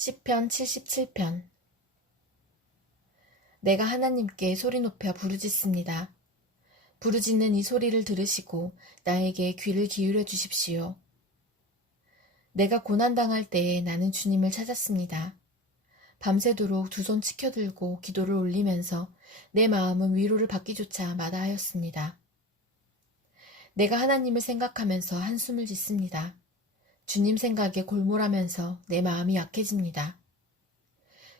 시편 77편. 내가 하나님께 소리 높여 부르짖습니다. 부르짖는 이 소리를 들으시고 나에게 귀를 기울여 주십시오. 내가 고난당할 때에 나는 주님을 찾았습니다. 밤새도록 두 손 치켜들고 기도를 올리면서 내 마음은 위로를 받기조차 마다하였습니다. 내가 하나님을 생각하면서 한숨을 짓습니다. 주님 생각에 골몰하면서 내 마음이 약해집니다.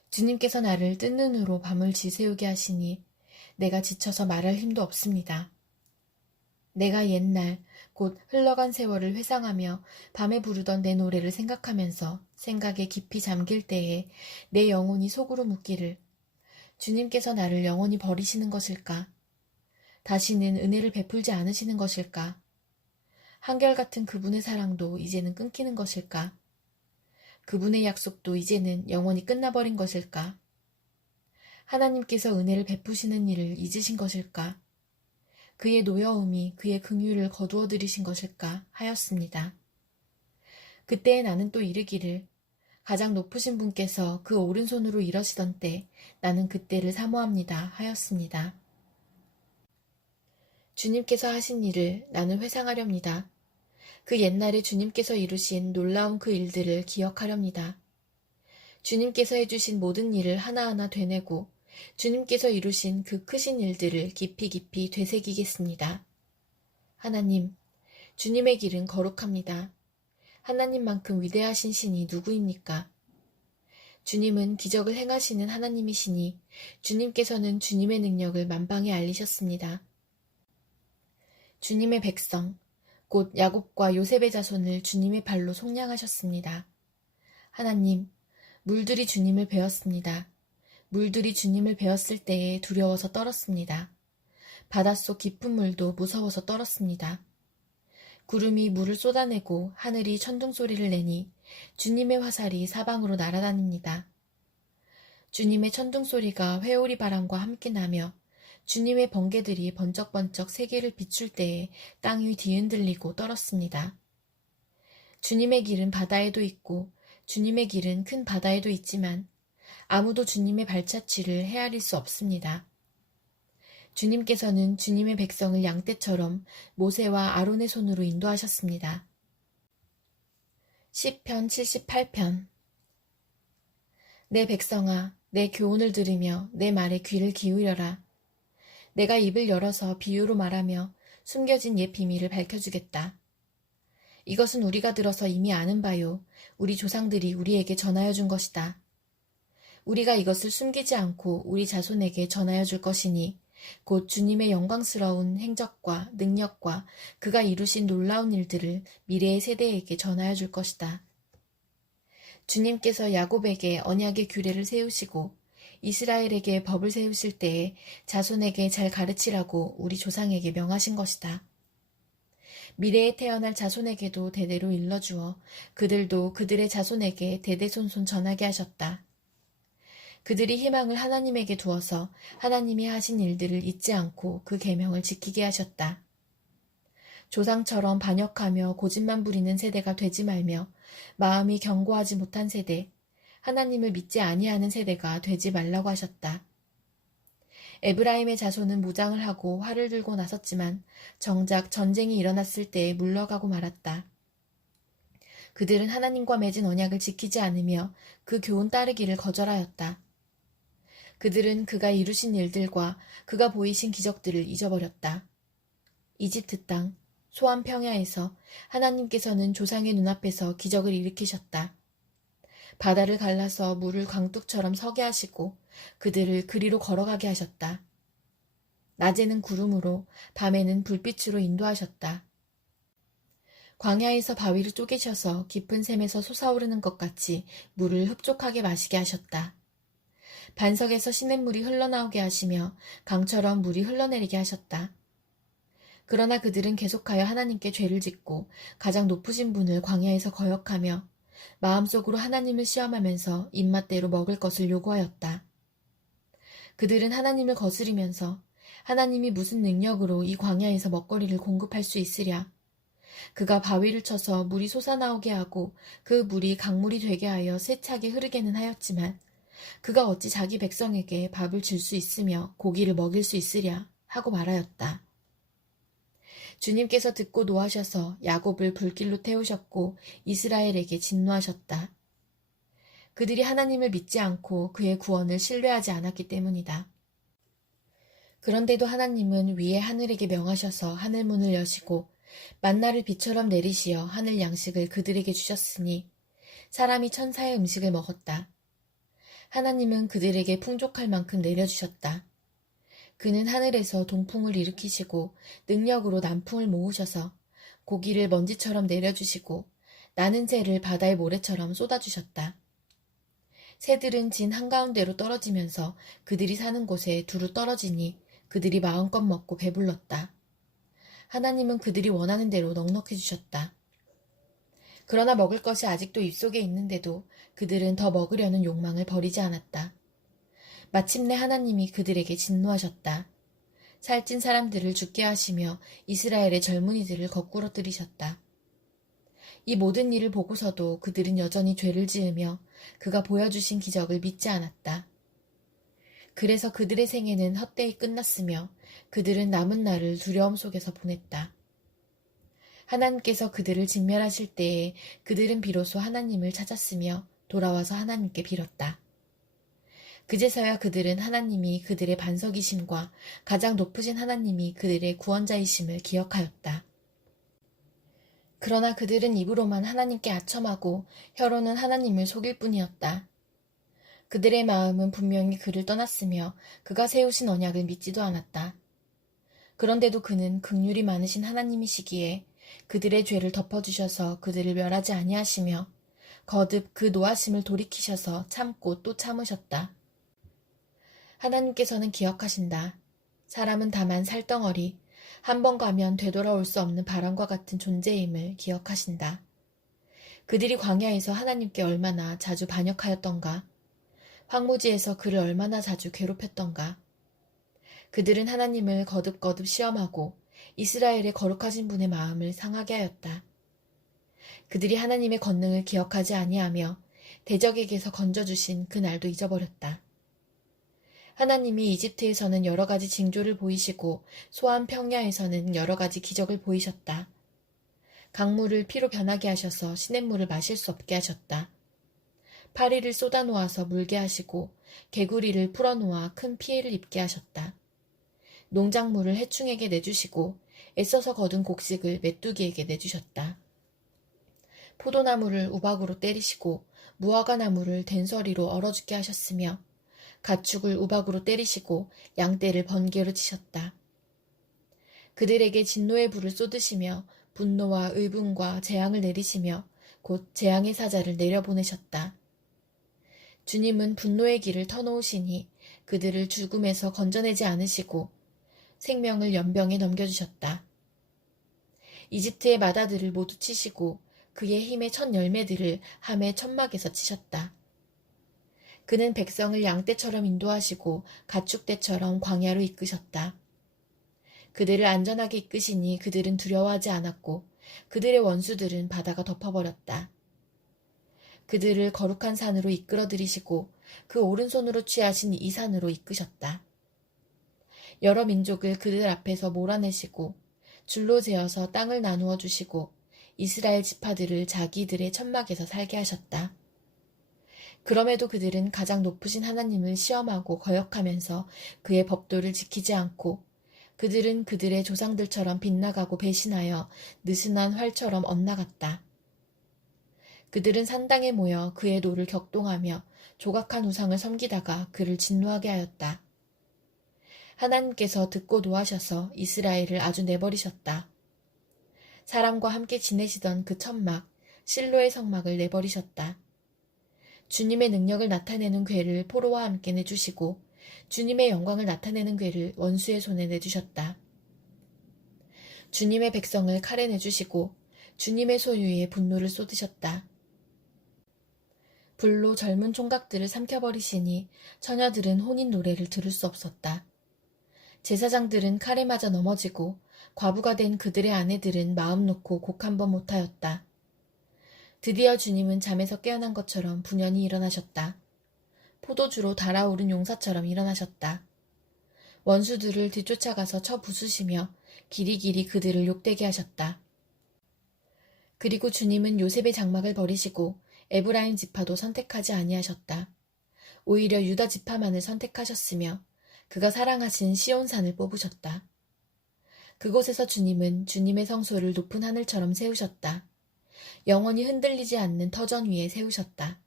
주님께서 나를 뜬 눈으로 밤을 지새우게 하시니 내가 지쳐서 말할 힘도 없습니다. 내가 옛날 곧 흘러간 세월을 회상하며 밤에 부르던 내 노래를 생각하면서 생각에 깊이 잠길 때에 내 영혼이 속으로 묻기를 주님께서 나를 영원히 버리시는 것일까? 다시는 은혜를 베풀지 않으시는 것일까? 한결같은 그분의 사랑도 이제는 끊기는 것일까? 그분의 약속도 이제는 영원히 끝나버린 것일까? 하나님께서 은혜를 베푸시는 일을 잊으신 것일까? 그의 노여움이 그의 긍휼을 거두어 들이신 것일까 하였습니다. 그때에 나는 또 이르기를 가장 높으신 분께서 그 오른손으로 일하시던 때 나는 그때를 사모합니다 하였습니다. 주님께서 하신 일을 나는 회상하렵니다. 그 옛날에 주님께서 이루신 놀라운 그 일들을 기억하렵니다. 주님께서 해주신 모든 일을 하나하나 되뇌고 주님께서 이루신 그 크신 일들을 깊이 깊이 되새기겠습니다. 하나님, 주님의 길은 거룩합니다. 하나님만큼 위대하신 신이 누구입니까? 주님은 기적을 행하시는 하나님이시니 주님께서는 주님의 능력을 만방에 알리셨습니다. 주님의 백성, 곧 야곱과 요셉의 자손을 주님의 발로 속량하셨습니다. 하나님, 물들이 주님을 베었습니다. 물들이 주님을 베었을 때에 두려워서 떨었습니다. 바닷속 깊은 물도 무서워서 떨었습니다. 구름이 물을 쏟아내고 하늘이 천둥소리를 내니 주님의 화살이 사방으로 날아다닙니다. 주님의 천둥소리가 회오리 바람과 함께 나며 주님의 번개들이 번쩍번쩍 세계를 비출 때에 땅이 뒤흔들리고 떨었습니다. 주님의 길은 바다에도 있고 주님의 길은 큰 바다에도 있지만 아무도 주님의 발자취를 헤아릴 수 없습니다. 주님께서는 주님의 백성을 양떼처럼 모세와 아론의 손으로 인도하셨습니다. 시편 78편. 내 백성아, 내 교훈을 들으며 내 말에 귀를 기울여라. 내가 입을 열어서 비유로 말하며 숨겨진 옛 비밀을 밝혀주겠다. 이것은 우리가 들어서 이미 아는 바요. 우리 조상들이 우리에게 전하여 준 것이다. 우리가 이것을 숨기지 않고 우리 자손에게 전하여 줄 것이니 곧 주님의 영광스러운 행적과 능력과 그가 이루신 놀라운 일들을 미래의 세대에게 전하여 줄 것이다. 주님께서 야곱에게 언약의 규례를 세우시고 이스라엘에게 법을 세우실 때에 자손에게 잘 가르치라고 우리 조상에게 명하신 것이다. 미래에 태어날 자손에게도 대대로 일러주어 그들도 그들의 자손에게 대대손손 전하게 하셨다. 그들이 희망을 하나님에게 두어서 하나님이 하신 일들을 잊지 않고 그 계명을 지키게 하셨다. 조상처럼 반역하며 고집만 부리는 세대가 되지 말며 마음이 견고하지 못한 세대, 하나님을 믿지 아니하는 세대가 되지 말라고 하셨다. 에브라임의 자손은 무장을 하고 활을 들고 나섰지만 정작 전쟁이 일어났을 때에 물러가고 말았다. 그들은 하나님과 맺은 언약을 지키지 않으며 그 교훈 따르기를 거절하였다. 그들은 그가 이루신 일들과 그가 보이신 기적들을 잊어버렸다. 이집트 땅, 소안 평야에서 하나님께서는 조상의 눈앞에서 기적을 일으키셨다. 바다를 갈라서 물을 강둑처럼 서게 하시고 그들을 그리로 걸어가게 하셨다. 낮에는 구름으로 밤에는 불빛으로 인도하셨다. 광야에서 바위를 쪼개셔서 깊은 샘에서 솟아오르는 것 같이 물을 흡족하게 마시게 하셨다. 반석에서 시냇물이 흘러나오게 하시며 강처럼 물이 흘러내리게 하셨다. 그러나 그들은 계속하여 하나님께 죄를 짓고 가장 높으신 분을 광야에서 거역하며 마음속으로 하나님을 시험하면서 입맛대로 먹을 것을 요구하였다. 그들은 하나님을 거스리면서 하나님이 무슨 능력으로 이 광야에서 먹거리를 공급할 수 있으랴? 그가 바위를 쳐서 물이 솟아나오게 하고 그 물이 강물이 되게 하여 세차게 흐르게는 하였지만 그가 어찌 자기 백성에게 밥을 줄 수 있으며 고기를 먹일 수 있으랴 하고 말하였다. 주님께서 듣고 노하셔서 야곱을 불길로 태우셨고 이스라엘에게 진노하셨다. 그들이 하나님을 믿지 않고 그의 구원을 신뢰하지 않았기 때문이다. 그런데도 하나님은 위에 하늘에게 명하셔서 하늘문을 여시고 만나를 비처럼 내리시어 하늘 양식을 그들에게 주셨으니 사람이 천사의 음식을 먹었다. 하나님은 그들에게 풍족할 만큼 내려주셨다. 그는 하늘에서 동풍을 일으키시고 능력으로 남풍을 모으셔서 고기를 먼지처럼 내려주시고 나는 새를 바다의 모래처럼 쏟아주셨다. 새들은 진 한가운데로 떨어지면서 그들이 사는 곳에 두루 떨어지니 그들이 마음껏 먹고 배불렀다. 하나님은 그들이 원하는 대로 넉넉해 주셨다. 그러나 먹을 것이 아직도 입속에 있는데도 그들은 더 먹으려는 욕망을 버리지 않았다. 마침내 하나님이 그들에게 진노하셨다. 살찐 사람들을 죽게 하시며 이스라엘의 젊은이들을 거꾸러뜨리셨다. 이 모든 일을 보고서도 그들은 여전히 죄를 지으며 그가 보여주신 기적을 믿지 않았다. 그래서 그들의 생애는 헛되이 끝났으며 그들은 남은 날을 두려움 속에서 보냈다. 하나님께서 그들을 진멸하실 때에 그들은 비로소 하나님을 찾았으며 돌아와서 하나님께 빌었다. 그제서야 그들은 하나님이 그들의 반석이심과 가장 높으신 하나님이 그들의 구원자이심을 기억하였다. 그러나 그들은 입으로만 하나님께 아첨하고 혀로는 하나님을 속일 뿐이었다. 그들의 마음은 분명히 그를 떠났으며 그가 세우신 언약을 믿지도 않았다. 그런데도 그는 긍휼이 많으신 하나님이시기에 그들의 죄를 덮어주셔서 그들을 멸하지 아니하시며 거듭 그 노하심을 돌이키셔서 참고 또 참으셨다. 하나님께서는 기억하신다. 사람은 다만 살덩어리, 한 번 가면 되돌아올 수 없는 바람과 같은 존재임을 기억하신다. 그들이 광야에서 하나님께 얼마나 자주 반역하였던가, 황무지에서 그를 얼마나 자주 괴롭혔던가. 그들은 하나님을 거듭거듭 시험하고 이스라엘의 거룩하신 분의 마음을 상하게 하였다. 그들이 하나님의 권능을 기억하지 아니하며 대적에게서 건져주신 그 날도 잊어버렸다. 하나님이 이집트에서는 여러 가지 징조를 보이시고 소안 평야에서는 여러 가지 기적을 보이셨다. 강물을 피로 변하게 하셔서 시냇물을 마실 수 없게 하셨다. 파리를 쏟아놓아서 물게 하시고 개구리를 풀어놓아 큰 피해를 입게 하셨다. 농작물을 해충에게 내주시고 애써서 거둔 곡식을 메뚜기에게 내주셨다. 포도나무를 우박으로 때리시고 무화과나무를 된서리로 얼어 죽게 하셨으며 가축을 우박으로 때리시고 양떼를 번개로 치셨다. 그들에게 진노의 불을 쏟으시며 분노와 의분과 재앙을 내리시며 곧 재앙의 사자를 내려보내셨다. 주님은 분노의 길을 터놓으시니 그들을 죽음에서 건져내지 않으시고 생명을 연병에 넘겨주셨다. 이집트의 마다들을 모두 치시고 그의 힘의 첫 열매들을 함의 천막에서 치셨다. 그는 백성을 양떼처럼 인도하시고 가축떼처럼 광야로 이끄셨다. 그들을 안전하게 이끄시니 그들은 두려워하지 않았고 그들의 원수들은 바다가 덮어버렸다. 그들을 거룩한 산으로 이끌어들이시고 그 오른손으로 취하신 이 산으로 이끄셨다. 여러 민족을 그들 앞에서 몰아내시고 줄로 재어서 땅을 나누어 주시고 이스라엘 지파들을 자기들의 천막에서 살게 하셨다. 그럼에도 그들은 가장 높으신 하나님을 시험하고 거역하면서 그의 법도를 지키지 않고 그들은 그들의 조상들처럼 빗나가고 배신하여 느슨한 활처럼 엇나갔다. 그들은 산당에 모여 그의 노를 격동하며 조각한 우상을 섬기다가 그를 진노하게 하였다. 하나님께서 듣고 노하셔서 이스라엘을 아주 내버리셨다. 사람과 함께 지내시던 그 천막, 실로의 성막을 내버리셨다. 주님의 능력을 나타내는 궤를 포로와 함께 내주시고 주님의 영광을 나타내는 궤를 원수의 손에 내주셨다. 주님의 백성을 칼에 내주시고 주님의 소유에 분노를 쏟으셨다. 불로 젊은 총각들을 삼켜버리시니 처녀들은 혼인 노래를 들을 수 없었다. 제사장들은 칼에 맞아 넘어지고 과부가 된 그들의 아내들은 마음 놓고 곡 한 번 못하였다. 드디어 주님은 잠에서 깨어난 것처럼 분연히 일어나셨다. 포도주로 달아오른 용사처럼 일어나셨다. 원수들을 뒤쫓아가서 쳐 부수시며 길이길이 그들을 욕되게 하셨다. 그리고 주님은 요셉의 장막을 버리시고 에브라임 지파도 선택하지 아니하셨다. 오히려 유다 지파만을 선택하셨으며 그가 사랑하신 시온산을 뽑으셨다. 그곳에서 주님은 주님의 성소를 높은 하늘처럼 세우셨다. 영원히 흔들리지 않는 터전 위에 세우셨다.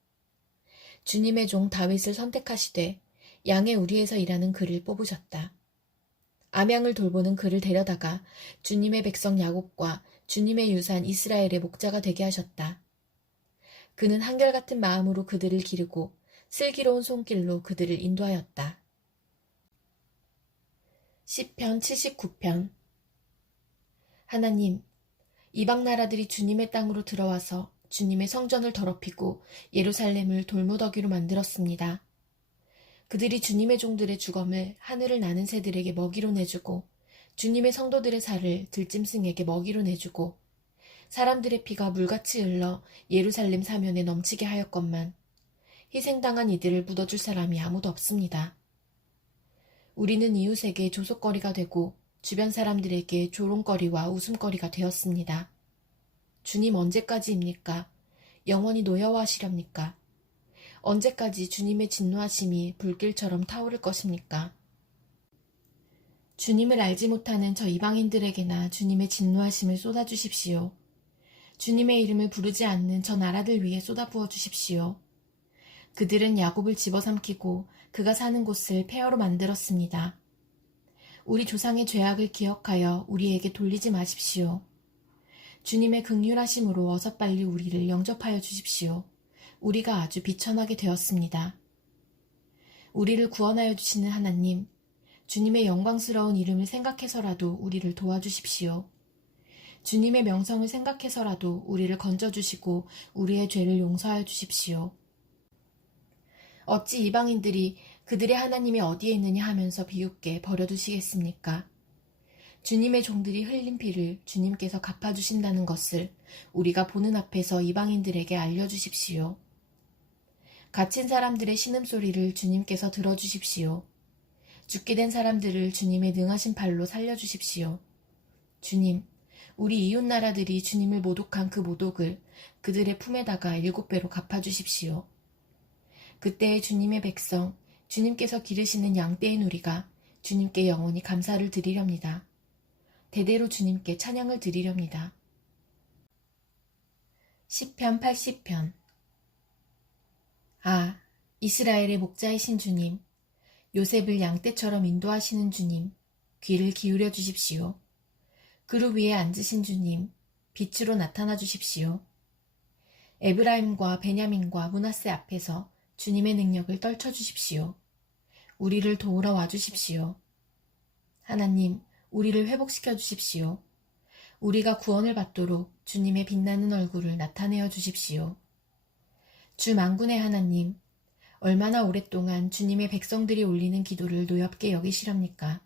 주님의 종 다윗을 선택하시되 양의 우리에서 일하는 그를 뽑으셨다. 암양을 돌보는 그를 데려다가 주님의 백성 야곱과 주님의 유산 이스라엘의 목자가 되게 하셨다. 그는 한결같은 마음으로 그들을 기르고 슬기로운 손길로 그들을 인도하였다. 시편 79편. 하나님, 이방 나라들이 주님의 땅으로 들어와서 주님의 성전을 더럽히고 예루살렘을 돌무더기로 만들었습니다. 그들이 주님의 종들의 주검을 하늘을 나는 새들에게 먹이로 내주고 주님의 성도들의 살을 들짐승에게 먹이로 내주고 사람들의 피가 물같이 흘러 예루살렘 사면에 넘치게 하였건만 희생당한 이들을 묻어줄 사람이 아무도 없습니다. 우리는 이웃에게 조속거리가 되고 주변 사람들에게 조롱거리와 웃음거리가 되었습니다. 주님 언제까지입니까? 영원히 노여워하시렵니까? 언제까지 주님의 진노하심이 불길처럼 타오를 것입니까? 주님을 알지 못하는 저 이방인들에게나 주님의 진노하심을 쏟아주십시오. 주님의 이름을 부르지 않는 저 나라들 위에 쏟아부어 주십시오. 그들은 야곱을 집어삼키고 그가 사는 곳을 폐허로 만들었습니다. 우리 조상의 죄악을 기억하여 우리에게 돌리지 마십시오. 주님의 긍휼하심으로 어서 빨리 우리를 영접하여 주십시오. 우리가 아주 비천하게 되었습니다. 우리를 구원하여 주시는 하나님, 주님의 영광스러운 이름을 생각해서라도 우리를 도와주십시오. 주님의 명성을 생각해서라도 우리를 건져주시고 우리의 죄를 용서하여 주십시오. 어찌 이방인들이 그들의 하나님이 어디에 있느냐 하면서 비웃게 버려두시겠습니까? 주님의 종들이 흘린 피를 주님께서 갚아주신다는 것을 우리가 보는 앞에서 이방인들에게 알려주십시오. 갇힌 사람들의 신음소리를 주님께서 들어주십시오. 죽게 된 사람들을 주님의 능하신 팔로 살려주십시오. 주님, 우리 이웃나라들이 주님을 모독한 그 모독을 그들의 품에다가 7배로 갚아주십시오. 그때의 주님의 백성, 주님께서 기르시는 양떼인 우리가 주님께 영원히 감사를 드리렵니다. 대대로 주님께 찬양을 드리렵니다. 시편 80편. 아, 이스라엘의 목자이신 주님, 요셉을 양떼처럼 인도하시는 주님, 귀를 기울여 주십시오. 그루 위에 앉으신 주님, 빛으로 나타나 주십시오. 에브라임과 베냐민과 므낫세 앞에서 주님의 능력을 떨쳐주십시오. 우리를 도우러 와주십시오. 하나님, 우리를 회복시켜 주십시오. 우리가 구원을 받도록 주님의 빛나는 얼굴을 나타내어 주십시오. 주 만군의 하나님, 얼마나 오랫동안 주님의 백성들이 올리는 기도를 노엽게 여기시렵니까?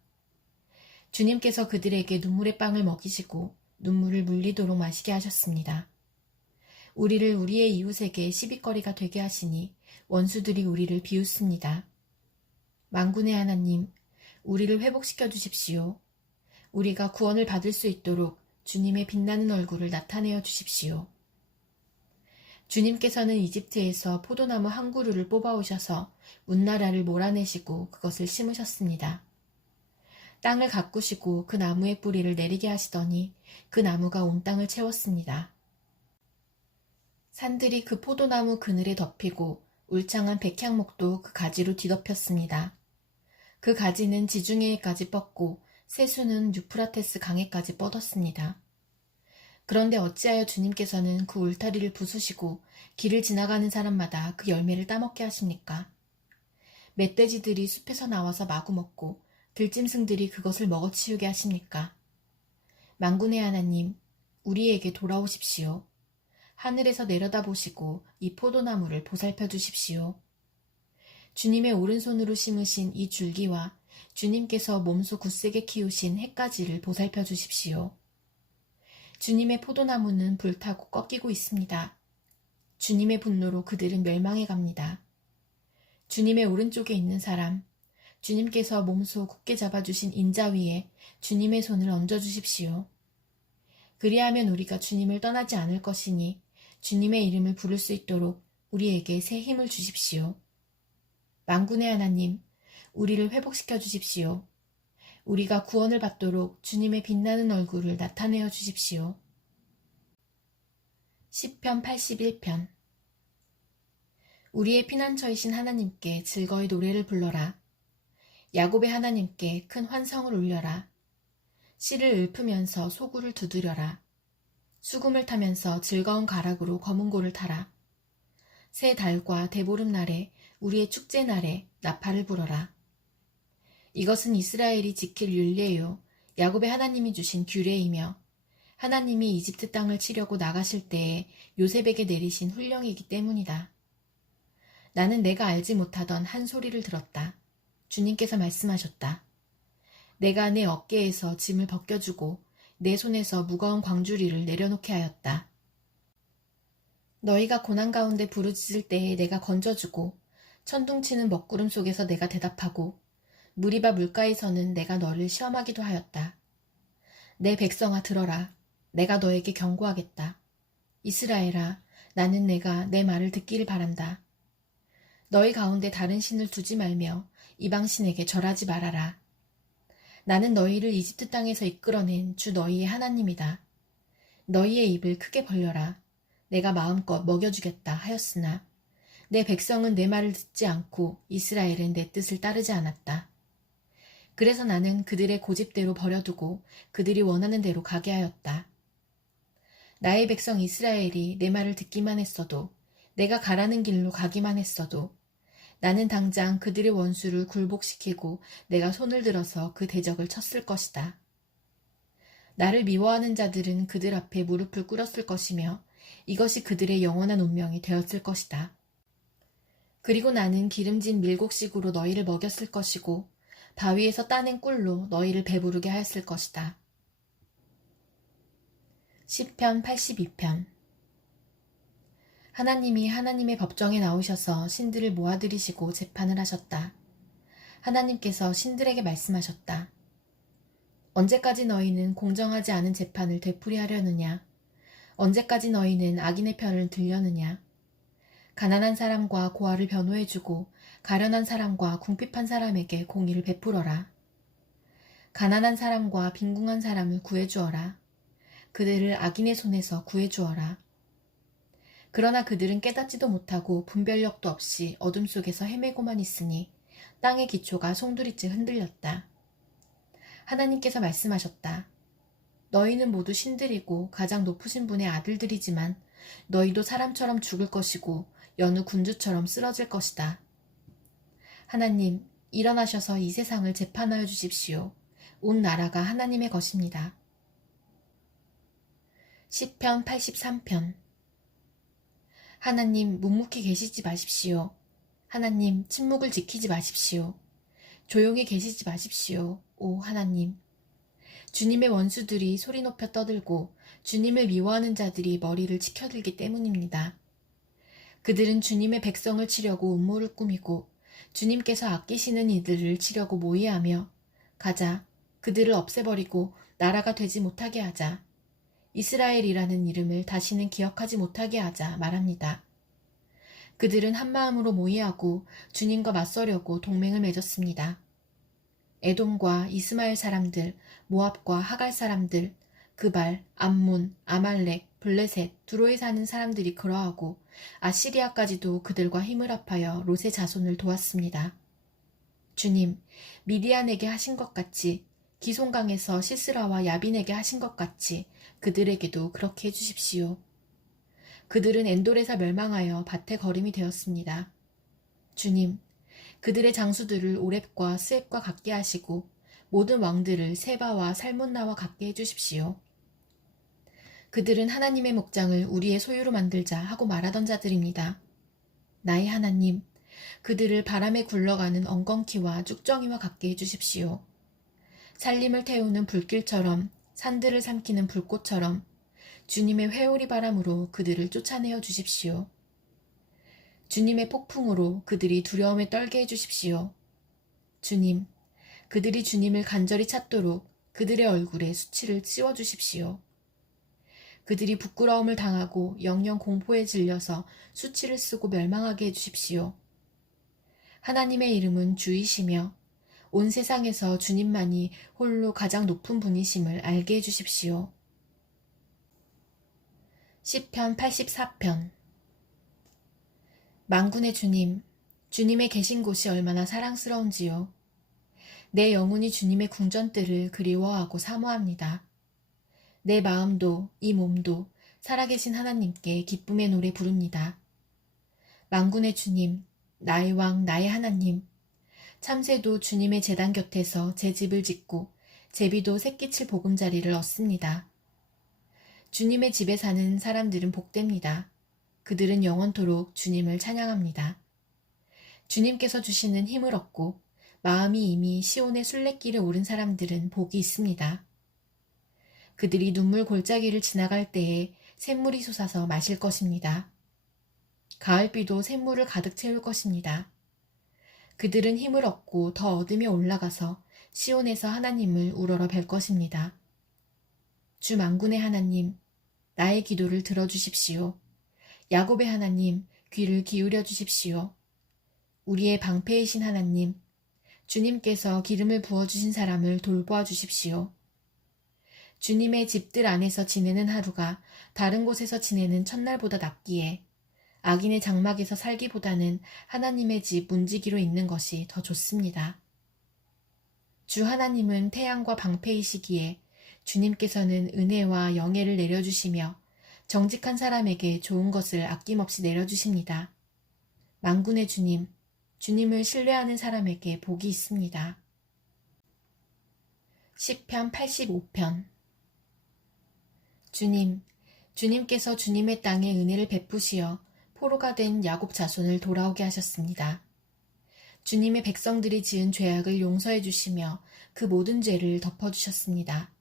주님께서 그들에게 눈물의 빵을 먹이시고 눈물을 물리도록 마시게 하셨습니다. 우리를 우리의 이웃에게 시비거리가 되게 하시니 원수들이 우리를 비웃습니다. 만군의 하나님, 우리를 회복시켜 주십시오. 우리가 구원을 받을 수 있도록 주님의 빛나는 얼굴을 나타내어 주십시오. 주님께서는 이집트에서 포도나무 한 그루를 뽑아오셔서 문나라를 몰아내시고 그것을 심으셨습니다. 땅을 가꾸시고 그 나무의 뿌리를 내리게 하시더니 그 나무가 온 땅을 채웠습니다. 산들이 그 포도나무 그늘에 덮이고 울창한 백향목도 그 가지로 뒤덮였습니다. 그 가지는 지중해에까지 뻗고 세수는 유프라테스 강에까지 뻗었습니다. 그런데 어찌하여 주님께서는 그 울타리를 부수시고 길을 지나가는 사람마다 그 열매를 따먹게 하십니까? 멧돼지들이 숲에서 나와서 마구 먹고 들짐승들이 그것을 먹어치우게 하십니까? 만군의 하나님, 우리에게 돌아오십시오. 하늘에서 내려다보시고 이 포도나무를 보살펴 주십시오. 주님의 오른손으로 심으신 이 줄기와 주님께서 몸소 굳세게 키우신 햇가지를 보살펴 주십시오. 주님의 포도나무는 불타고 꺾이고 있습니다. 주님의 분노로 그들은 멸망해 갑니다. 주님의 오른쪽에 있는 사람, 주님께서 몸소 굳게 잡아주신 인자 위에 주님의 손을 얹어 주십시오. 그리하면 우리가 주님을 떠나지 않을 것이니 주님의 이름을 부를 수 있도록 우리에게 새 힘을 주십시오. 만군의 하나님, 우리를 회복시켜 주십시오. 우리가 구원을 받도록 주님의 빛나는 얼굴을 나타내어 주십시오. 시편 81편. 우리의 피난처이신 하나님께 즐거이 노래를 불러라. 야곱의 하나님께 큰 환성을 울려라. 씨를 읊으면서 소구를 두드려라. 수금을 타면서 즐거운 가락으로 검은고를 타라. 새 달과 대보름날에 우리의 축제날에 나팔을 불어라. 이것은 이스라엘이 지킬 율례요 야곱의 하나님이 주신 규례이며 하나님이 이집트 땅을 치려고 나가실 때에 요셉에게 내리신 훈령이기 때문이다. 나는 내가 알지 못하던 한 소리를 들었다. 주님께서 말씀하셨다. 내가 내 어깨에서 짐을 벗겨주고 내 손에서 무거운 광주리를 내려놓게 하였다. 너희가 고난 가운데 부르짖을 때에 내가 건져주고 천둥치는 먹구름 속에서 내가 대답하고 무리바 물가에서는 내가 너를 시험하기도 하였다. 내 백성아 들어라. 내가 너에게 경고하겠다. 이스라엘아, 나는 내가 내 말을 듣기를 바란다. 너희 가운데 다른 신을 두지 말며 이방신에게 절하지 말아라. 나는 너희를 이집트 땅에서 이끌어낸 주 너희의 하나님이다. 너희의 입을 크게 벌려라. 내가 마음껏 먹여주겠다 하였으나 내 백성은 내 말을 듣지 않고 이스라엘은 내 뜻을 따르지 않았다. 그래서 나는 그들의 고집대로 버려두고 그들이 원하는 대로 가게 하였다. 나의 백성 이스라엘이 내 말을 듣기만 했어도 내가 가라는 길로 가기만 했어도 나는 당장 그들의 원수를 굴복시키고 내가 손을 들어서 그 대적을 쳤을 것이다. 나를 미워하는 자들은 그들 앞에 무릎을 꿇었을 것이며 이것이 그들의 영원한 운명이 되었을 것이다. 그리고 나는 기름진 밀곡식으로 너희를 먹였을 것이고 바위에서 따낸 꿀로 너희를 배부르게 하였을 것이다. 시편 82편. 하나님이 하나님의 법정에 나오셔서 신들을 모아들이시고 재판을 하셨다. 하나님께서 신들에게 말씀하셨다. 언제까지 너희는 공정하지 않은 재판을 되풀이하려느냐? 언제까지 너희는 악인의 편을 들려느냐? 가난한 사람과 고아를 변호해주고 가련한 사람과 궁핍한 사람에게 공의를 베풀어라. 가난한 사람과 빈궁한 사람을 구해주어라. 그들을 악인의 손에서 구해주어라. 그러나 그들은 깨닫지도 못하고 분별력도 없이 어둠 속에서 헤매고만 있으니 땅의 기초가 송두리째 흔들렸다. 하나님께서 말씀하셨다. 너희는 모두 신들이고 가장 높으신 분의 아들들이지만 너희도 사람처럼 죽을 것이고 여느 군주처럼 쓰러질 것이다. 하나님, 일어나셔서 이 세상을 재판하여 주십시오. 온 나라가 하나님의 것입니다. 시편 83편. 하나님, 묵묵히 계시지 마십시오. 하나님, 침묵을 지키지 마십시오. 조용히 계시지 마십시오. 오 하나님. 주님의 원수들이 소리 높여 떠들고 주님을 미워하는 자들이 머리를 치켜들기 때문입니다. 그들은 주님의 백성을 치려고 음모를 꾸미고 주님께서 아끼시는 이들을 치려고 모의하며 가자, 그들을 없애버리고 나라가 되지 못하게 하자. 이스라엘이라는 이름을 다시는 기억하지 못하게 하자 말합니다. 그들은 한마음으로 모의하고 주님과 맞서려고 동맹을 맺었습니다. 에돔과 이스마엘 사람들, 모압과 하갈 사람들, 그발, 암몬, 아말렉, 블레셋, 두로에 사는 사람들이 그러하고 아시리아까지도 그들과 힘을 합하여 롯의 자손을 도왔습니다. 주님, 미디안에게 하신 것 같이 기송강에서 시스라와 야빈에게 하신 것 같이 그들에게도 그렇게 해주십시오. 그들은 엔돌에서 멸망하여 밭의 거름이 되었습니다. 주님, 그들의 장수들을 오렙과 스앱과 같게 하시고 모든 왕들을 세바와 살문나와 같게 해주십시오. 그들은 하나님의 목장을 우리의 소유로 만들자 하고 말하던 자들입니다. 나의 하나님, 그들을 바람에 굴러가는 엉겅퀴와 쭉정이와 같게 해주십시오. 살림을 태우는 불길처럼, 산들을 삼키는 불꽃처럼 주님의 회오리 바람으로 그들을 쫓아내어 주십시오. 주님의 폭풍으로 그들이 두려움에 떨게 해주십시오. 주님, 그들이 주님을 간절히 찾도록 그들의 얼굴에 수치를 씌워주십시오. 그들이 부끄러움을 당하고 영영 공포에 질려서 수치를 쓰고 멸망하게 해주십시오. 하나님의 이름은 주이시며 온 세상에서 주님만이 홀로 가장 높은 분이심을 알게 해주십시오. 시편 84편. 만군의 주님, 주님의 계신 곳이 얼마나 사랑스러운지요. 내 영혼이 주님의 궁전뜰을 그리워하고 사모합니다. 내 마음도 이 몸도 살아계신 하나님께 기쁨의 노래 부릅니다. 만군의 주님, 나의 왕, 나의 하나님, 참새도 주님의 제단 곁에서 제 집을 짓고 제비도 새끼칠 보금자리를 얻습니다. 주님의 집에 사는 사람들은 복됩니다. 그들은 영원토록 주님을 찬양합니다. 주님께서 주시는 힘을 얻고 마음이 이미 시온의 순례길에 오른 사람들은 복이 있습니다. 그들이 눈물 골짜기를 지나갈 때에 샘물이 솟아서 마실 것입니다. 가을비도 샘물을 가득 채울 것입니다. 그들은 힘을 얻고 더 얻으며 올라가서 시온에서 하나님을 우러러 뵐 것입니다. 주 만군의 하나님, 나의 기도를 들어주십시오. 야곱의 하나님, 귀를 기울여 주십시오. 우리의 방패이신 하나님, 주님께서 기름을 부어주신 사람을 돌보아 주십시오. 주님의 집들 안에서 지내는 하루가 다른 곳에서 지내는 첫날보다 낫기에 악인의 장막에서 살기보다는 하나님의 집 문지기로 있는 것이 더 좋습니다. 주 하나님은 태양과 방패이시기에 주님께서는 은혜와 영예를 내려주시며 정직한 사람에게 좋은 것을 아낌없이 내려주십니다. 만군의 주님, 주님을 신뢰하는 사람에게 복이 있습니다. 시편 85편. 주님, 주님께서 주님의 땅에 은혜를 베푸시어 포로가 된 야곱 자손을 돌아오게 하셨습니다. 주님의 백성들이 지은 죄악을 용서해 주시며 그 모든 죄를 덮어주셨습니다.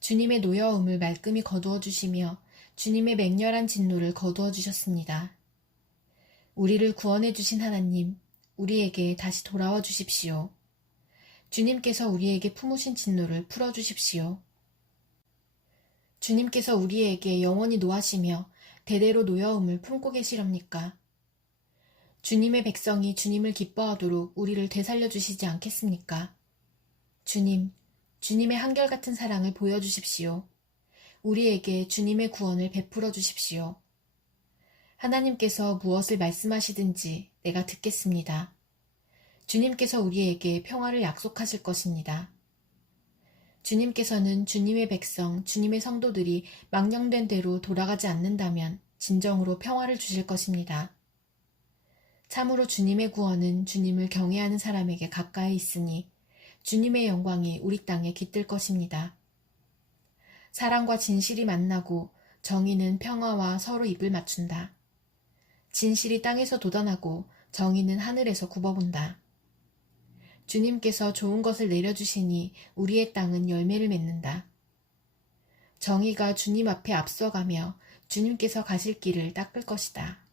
주님의 노여움을 말끔히 거두어 주시며 주님의 맹렬한 진노를 거두어 주셨습니다. 우리를 구원해 주신 하나님, 우리에게 다시 돌아와 주십시오. 주님께서 우리에게 품으신 진노를 풀어 주십시오. 주님께서 우리에게 영원히 노하시며 대대로 노여움을 품고 계시렵니까? 주님의 백성이 주님을 기뻐하도록 우리를 되살려 주시지 않겠습니까? 주님, 주님의 한결같은 사랑을 보여주십시오. 우리에게 주님의 구원을 베풀어 주십시오. 하나님께서 무엇을 말씀하시든지 내가 듣겠습니다. 주님께서 우리에게 평화를 약속하실 것입니다. 주님께서는 주님의 백성, 주님의 성도들이 망령된 대로 돌아가지 않는다면 진정으로 평화를 주실 것입니다. 참으로 주님의 구원은 주님을 경외하는 사람에게 가까이 있으니 주님의 영광이 우리 땅에 깃들 것입니다. 사랑과 진실이 만나고 정의는 평화와 서로 입을 맞춘다. 진실이 땅에서 돋아나고 정의는 하늘에서 굽어본다. 주님께서 좋은 것을 내려주시니 우리의 땅은 열매를 맺는다. 정의가 주님 앞에 앞서가며 주님께서 가실 길을 닦을 것이다.